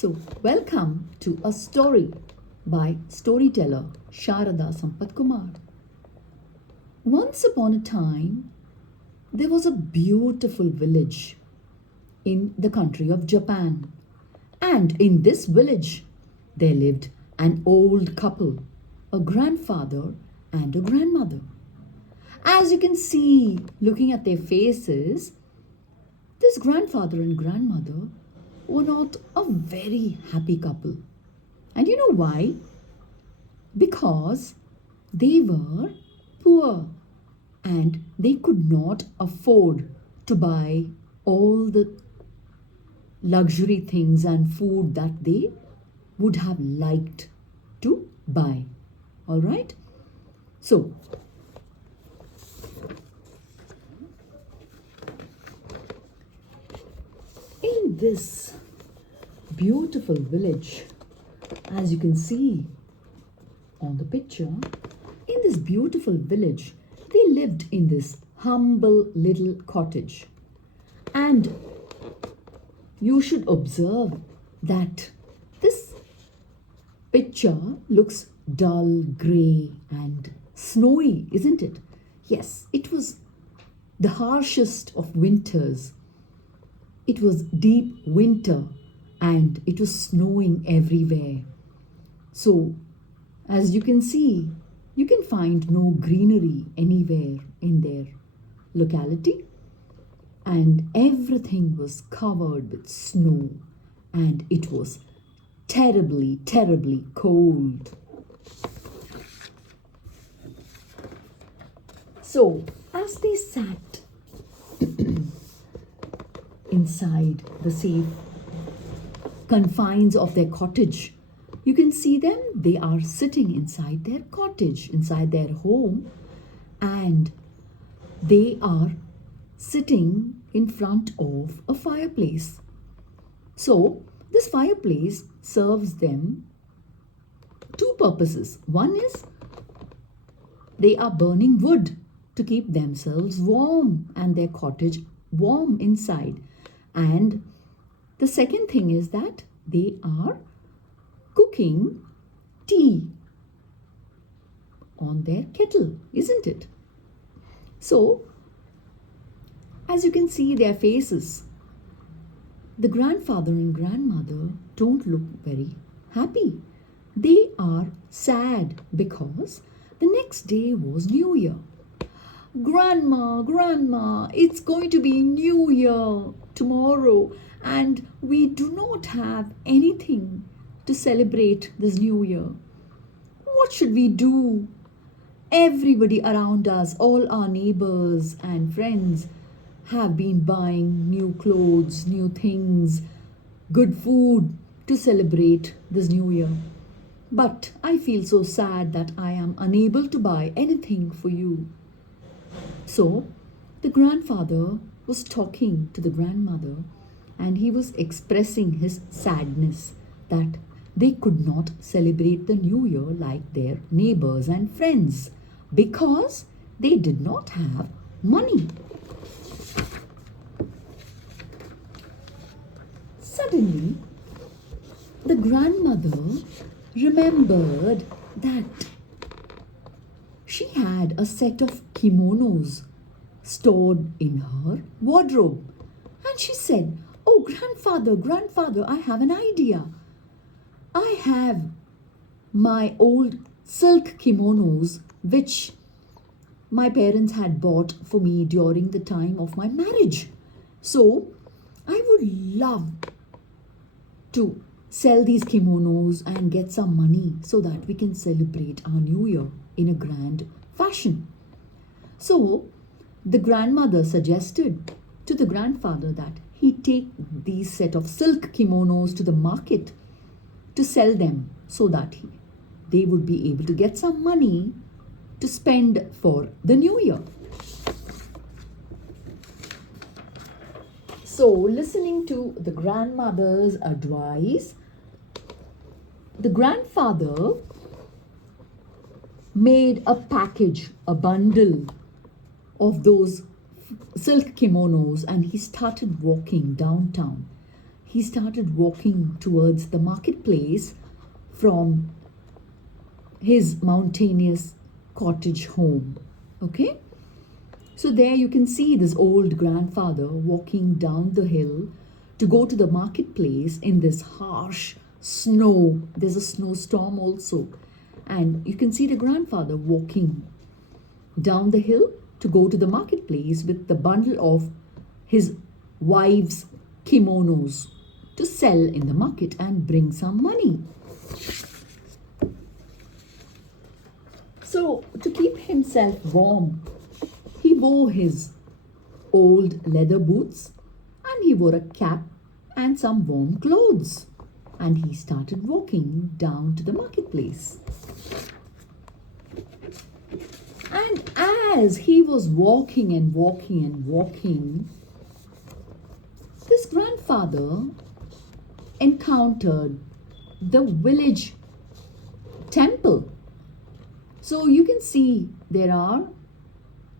So, welcome to a story by storyteller Sharada Sampath Kumar. Once upon a time, there was a beautiful village in the country of Japan. And in this village, there lived an old couple, a grandfather and a grandmother. As you can see, looking at their faces, this grandfather and grandmother were not a very happy couple. And you know why? Because they were poor and they could not afford to buy all the luxury things and food that they would have liked to buy. All right? So, in this beautiful village, as you can see on the picture, in this beautiful village, they lived in this humble little cottage. And you should observe that this picture looks dull, grey, and snowy, isn't it? Yes, it was the harshest of winters. It was deep winter and it was snowing everywhere. So, as you can see, you can find no greenery anywhere in their locality, and everything was covered with snow, and it was terribly, terribly cold. So, as they sat inside the safe confines of their cottage, you can see them. They are sitting inside their cottage, inside their home, and they are sitting in front of a fireplace. So, this fireplace serves them two purposes. One is they are burning wood to keep themselves warm and their cottage warm inside. And the second thing is that they are cooking tea on their kettle, isn't it? So, as you can see their faces, the grandfather and grandmother don't look very happy. They are sad because the next day was New Year. Grandma, it's going to be New Year tomorrow, and we do not have anything to celebrate this New Year. What should we do? Everybody around us, all our neighbors and friends, have been buying new clothes, new things, good food to celebrate this New Year. But I feel so sad that I am unable to buy anything for you. So, the grandfather was talking to the grandmother and he was expressing his sadness that they could not celebrate the New Year like their neighbors and friends because they did not have money. Suddenly, the grandmother remembered that she had a set of kimonos stored in her wardrobe. And she said, "Oh, grandfather, I have an idea. I have my old silk kimonos which my parents had bought for me during the time of my marriage. So, I would love to sell these kimonos and get some money so that we can celebrate our New Year in a grand fashion." So, the grandmother suggested to the grandfather that he take these set of silk kimonos to the market to sell them so that they would be able to get some money to spend for the New Year. So, listening to the grandmother's advice, the grandfather made a package, a bundle of those silk kimonos, and he started walking downtown. he started walking towards the marketplace from his mountainous cottage home. Okay? So there you can see this old grandfather walking down the hill to go to the marketplace in this harsh snow. There's a snowstorm also. And you can see the grandfather walking down the hill to go to the marketplace with the bundle of his wife's kimonos to sell in the market and bring some money. So, to keep himself warm, he wore his old leather boots and he wore a cap and some warm clothes. And he started walking down to the marketplace. And as he was walking and walking and walking, this grandfather encountered the village temple. So you can see there are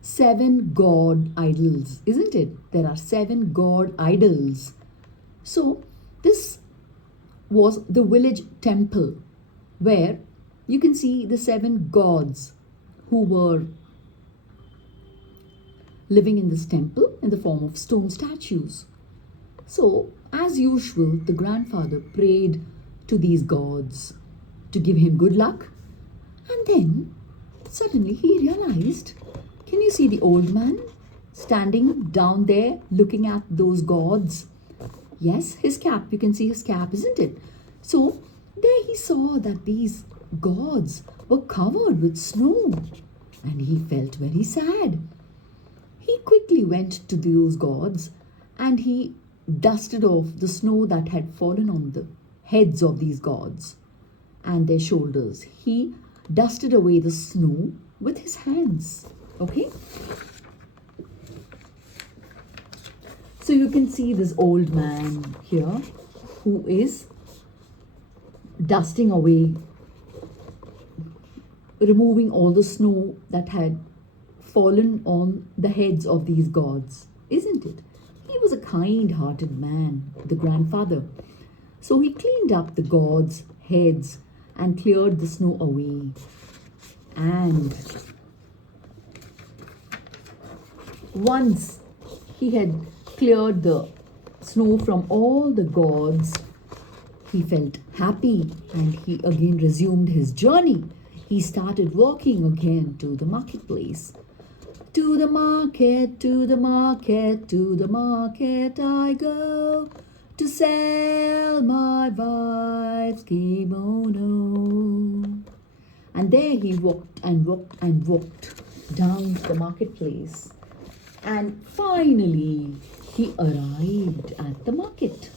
7 god idols, isn't it? There are 7 god idols. So this was the village temple where you can see the 7 gods who were living in this temple in the form of stone statues. So, as usual, the grandfather prayed to these gods to give him good luck. And then suddenly he realized, can you see the old man standing down there looking at those gods? Yes, his cap, you can see his cap, isn't it? So there he saw that these gods were covered with snow and he felt very sad. He quickly went to those gods and he dusted off the snow that had fallen on the heads of these gods and their shoulders. He dusted away the snow with his hands. Okay? So you can see this old man here who is dusting away, removing all the snow that had fallen on the heads of these gods, isn't it? He was a kind-hearted man, the grandfather. So he cleaned up the gods' heads and cleared the snow away. And once he had cleared the snow from all the gods, he felt happy and he again resumed his journey. He started walking again to the marketplace. To the market, to the market, to the market I go to sell my wife's kimono. And there he walked and walked and walked down the marketplace. And finally, he arrived at the market.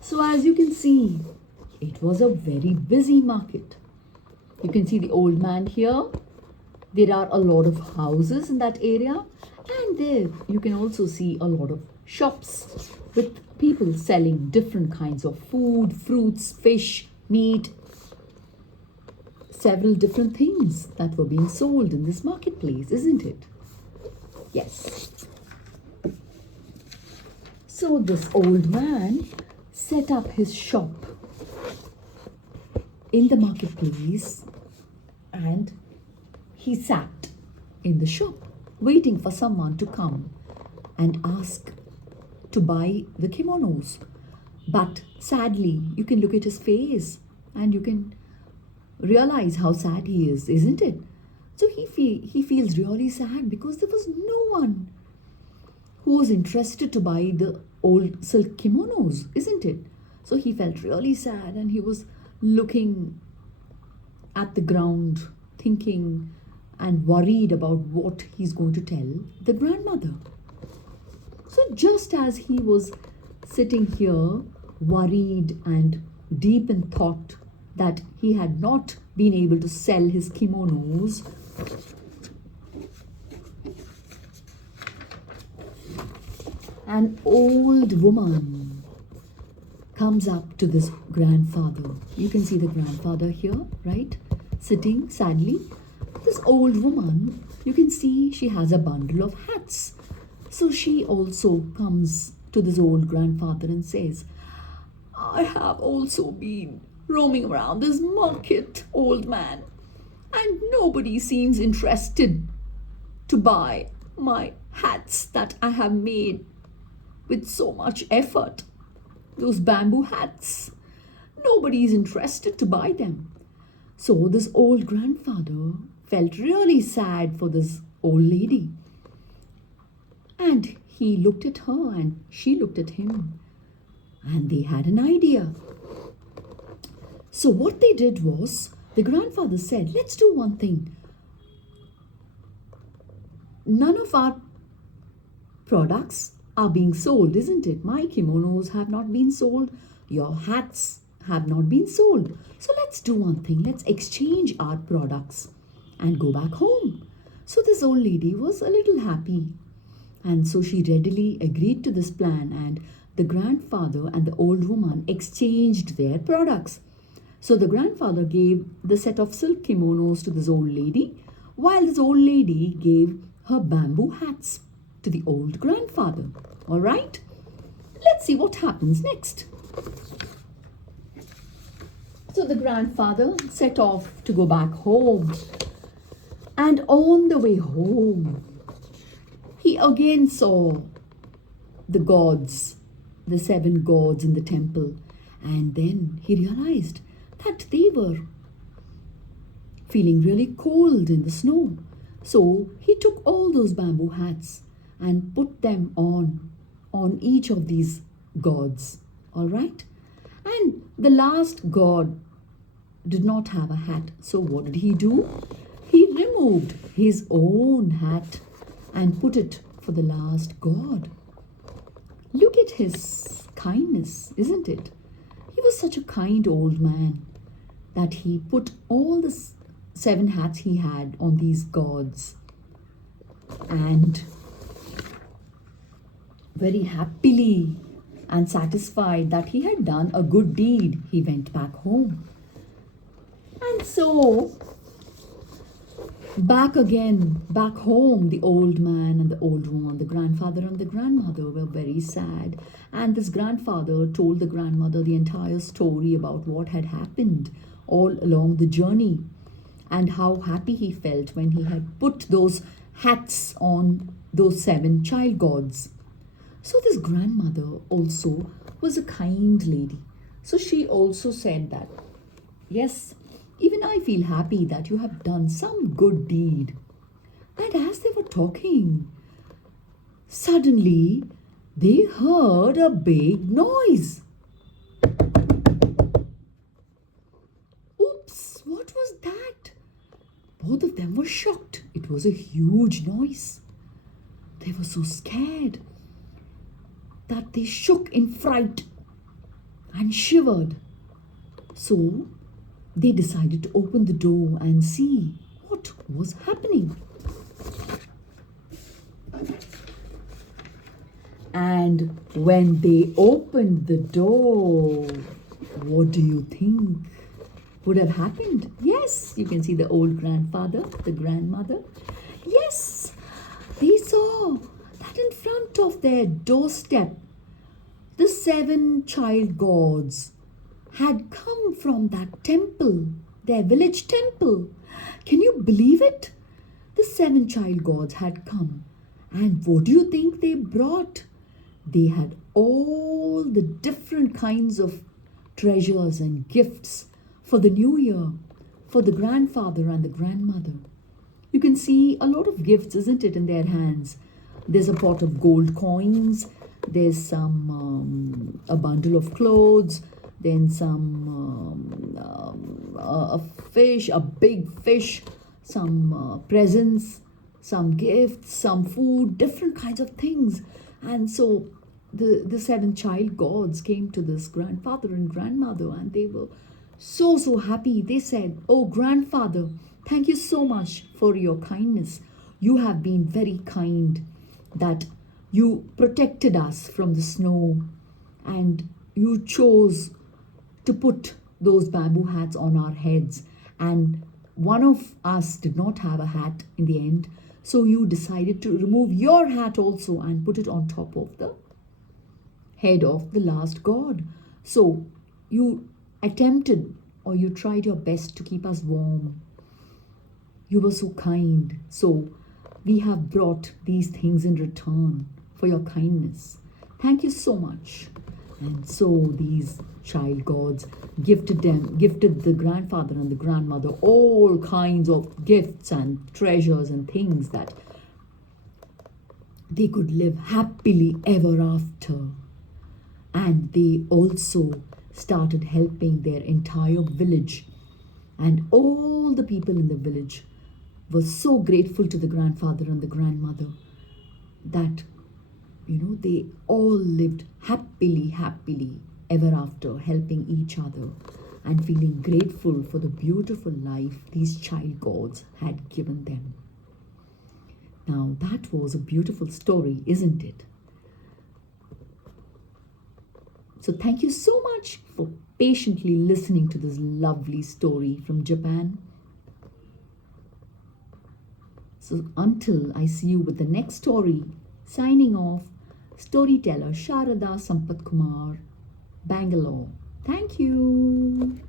So as you can see, it was a very busy market. You can see the old man here. There are a lot of houses in that area. And there you can also see a lot of shops with people selling different kinds of food, fruits, fish, meat, several different things that were being sold in this marketplace, isn't it? Yes. So this old man set up his shop in the marketplace and he sat in the shop waiting for someone to come and ask to buy the kimonos. But sadly, you can look at his face and you can realize how sad he is, isn't it? So he feels really sad because there was no one who was interested to buy the old silk kimonos, isn't it? So he felt really sad and he was looking at the ground, thinking and worried about what he's going to tell the grandmother. So just as he was sitting here, worried and deep in thought that he had not been able to sell his kimonos, an old woman comes up to this grandfather. You can see the grandfather here, right? Sitting sadly. This old woman, you can see she has a bundle of hats. So she also comes to this old grandfather and says, I have also been roaming around this market, old man, and nobody seems interested to buy my hats that I have made with so much effort. Those bamboo hats. Nobody is interested to buy them. So this old grandfather felt really sad for this old lady. And he looked at her and she looked at him. And they had an idea. So what they did was, the grandfather said, let's do one thing. None of our products are being sold, isn't it? My kimonos have not been sold. Your hats have not been sold. So let's do one thing. Let's exchange our products and go back home. So this old lady was a little happy. And so she readily agreed to this plan, and the grandfather and the old woman exchanged their products. So the grandfather gave the set of silk kimonos to this old lady, while this old lady gave her bamboo hats to the old grandfather. All right? Let's see what happens next. So the grandfather set off to go back home. And on the way home, he again saw the gods, the 7 gods in the temple. And then he realized that they were feeling really cold in the snow. So he took all those bamboo hats and put them on each of these gods. All right? And the last god did not have a hat. So what did he do? He removed his own hat and put it for the last god. Look at his kindness, isn't it? He was such a kind old man that he put all the 7 hats he had on these gods, and very happily and satisfied that he had done a good deed, he went back home. And so back home, the old man and the old woman, the grandfather and the grandmother were very sad. And this grandfather told the grandmother the entire story about what had happened all along the journey and how happy he felt when he had put those hats on those 7 child gods. So this grandmother also was a kind lady. So she also said that, yes, even I feel happy that you have done some good deed. And as they were talking, suddenly they heard a big noise. Oops, what was that? Both of them were shocked. It was a huge noise. They were so scared that they shook in fright and shivered. So they decided to open the door and see what was happening. And when they opened the door, what do you think would have happened? Yes, you can see the old grandfather, the grandmother. Yes, they saw that in front of their doorstep, the 7 child gods had come from that temple, their village temple. Can you believe it? The 7 child gods had come. And what do you think they brought? They had all the different kinds of treasures and gifts for the new year, for the grandfather and the grandmother. You can see a lot of gifts, isn't it, in their hands? There's a pot of gold coins. There's some, a bundle of clothes. Then a fish, a big fish, some presents, some gifts, some food, different kinds of things. And so the 7 child gods came to this grandfather and grandmother, and they were so happy. They said, "Oh, grandfather, thank you so much for your kindness. You have been very kind that you protected us from the snow, and you chose to put those bamboo hats on our heads, and one of us did not have a hat in the end, so you decided to remove your hat also and put it on top of the head of the last god. So you attempted or you tried your best to keep us warm. You were so kind. So we have brought these things in return for your kindness. Thank you so much. And so these child gods gifted the grandfather and the grandmother all kinds of gifts and treasures and things that they could live happily ever after. And they also started helping their entire village. And all the people in the village were so grateful to the grandfather and the grandmother that, they all lived happily ever after, helping each other and feeling grateful for the beautiful life these child gods had given them. Now, that was a beautiful story, isn't it? So, thank you so much for patiently listening to this lovely story from Japan. So, until I see you with the next story, signing off, storyteller Sharada Sampath Kumar, Bangalore. Thank you.